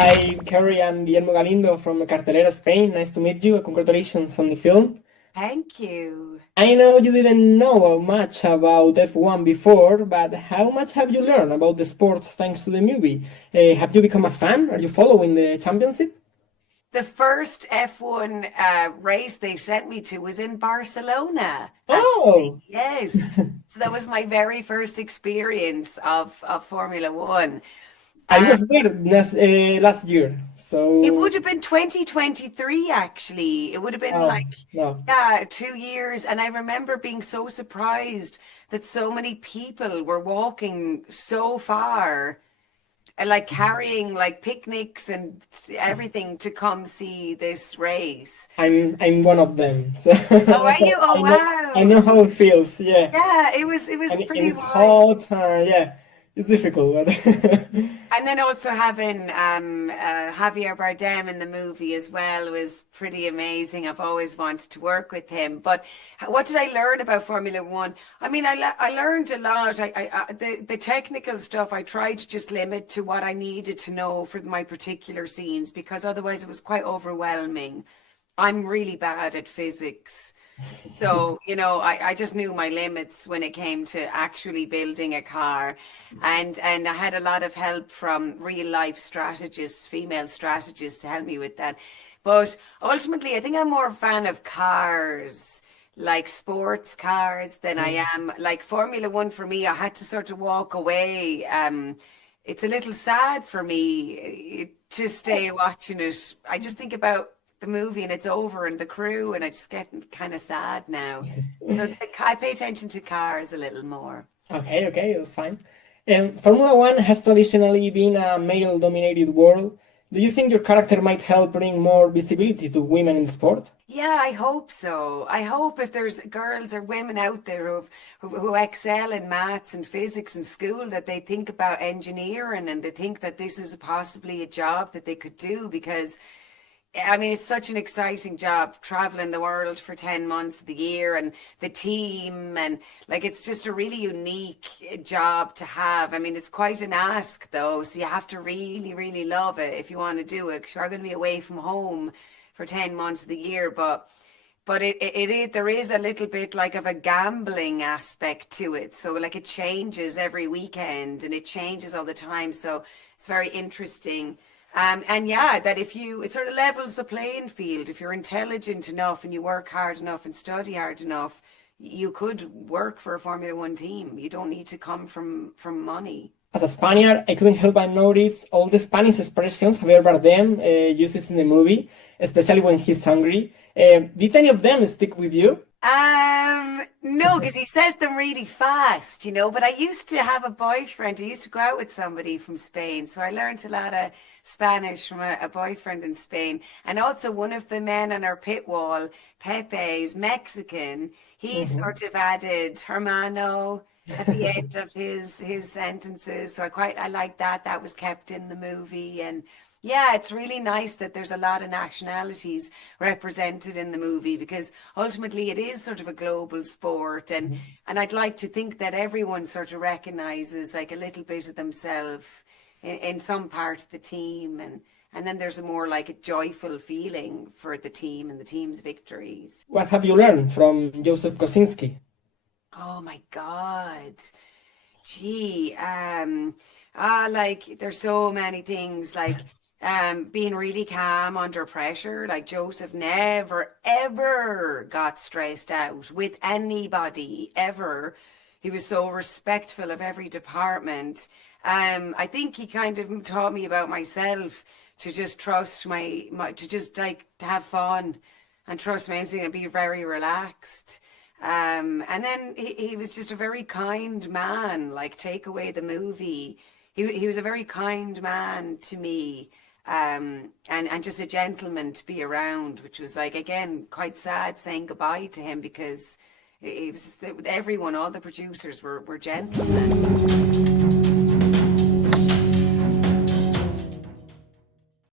Hi, Kerry. I'm Guillermo Galindo from Cartelera, Spain. Nice to meet you. Congratulations on the film. Thank you. I know you didn't know much about F1 before, but how much have you learned about the sport thanks to the movie? Have you become a fan? Are you following the championship? The first F1 race they sent me to was in Barcelona, actually. Oh, Yes. So that was my very first experience of Formula One. I Um, was there last year. it So, would have been 2023, actually. It would have been oh, like, no. yeah, 2 years. And I remember being so surprised that so many people were walking so far like carrying like picnics and everything to come see this race. I'm one of them. So, Oh, are you? Oh, I wow. know how it feels. Yeah. Yeah, it was And pretty it's wild. hot. Yeah, it's difficult, but And then also having Javier Bardem in the movie as well was pretty amazing. I've always wanted to work with him. But what did I learn about Formula One? I mean, I learned a lot. The technical stuff I tried to just limit to what I needed to know for my particular scenes because otherwise it was quite overwhelming. I'm really bad at physics. So, I just knew my limits when it came to actually building a car. And I had a lot of help from real life strategists, female strategists to help me with that. But ultimately, I think I'm more a fan of cars, like sports cars, than I am like Formula One for me. I had to sort of walk away. It's a little sad for me to stay watching it. I just think about the movie and it's over and the crew and I just get kind of sad now. So I pay attention to cars a little more. okay, okay, that's fine. Formula One has traditionally been a male-dominated world. Do you think your character might help bring more visibility to women in sport? Yeah, I hope so. I hope if there's girls or women out there who excel in maths and physics in school, that they think about engineering and they think that this is possibly a job that they could do because I mean, it's such an exciting job traveling the world for 10 months of the year and the team and like it's just a really unique job to have. I mean, it's quite an ask though, so you have to really, really love it if you want to do it 'cause you're going to be away from home for 10 months of the year, but there is a little bit like of a gambling aspect to it. So like it changes every weekend and it changes all the time. So it's very interesting. And yeah, that it sort of levels the playing field. If you're intelligent enough and you work hard enough and study hard enough, you could work for a Formula One team. You don't need to come from money. As a Spaniard, I couldn't help but notice all the Spanish expressions Javier Bardem uses in the movie, especially when he's hungry. Did any of them stick with you? No, because he says them really fast, but I used to have a boyfriend. I used to go out with somebody from Spain. So I learned a lot of Spanish from a boyfriend in Spain. And also one of the men on our pit wall, Pepe, is Mexican. He Mhm. sort of added hermano at the end of his sentences. So I like that. That was kept in the movie. And yeah, it's really nice that there's a lot of nationalities represented in the movie because ultimately it is sort of a global sport and I'd like to think that everyone sort of recognizes like a little bit of themselves in some part of the team and then there's a more like a joyful feeling for the team and the team's victories. What have you learned from Joseph Kosinski? Oh my God. Gee, like there's so many things like being really calm under pressure. Like Joseph never ever got stressed out with anybody ever. He was so respectful of every department. I think he kind of taught me about myself to just trust my to just like to have fun and trust my instinct and be very relaxed. And then he was just a very kind man, like take away the movie. He was a very kind man to me, and just a gentleman to be around, which was like, again, quite sad saying goodbye to him because he was everyone, all the producers were gentlemen.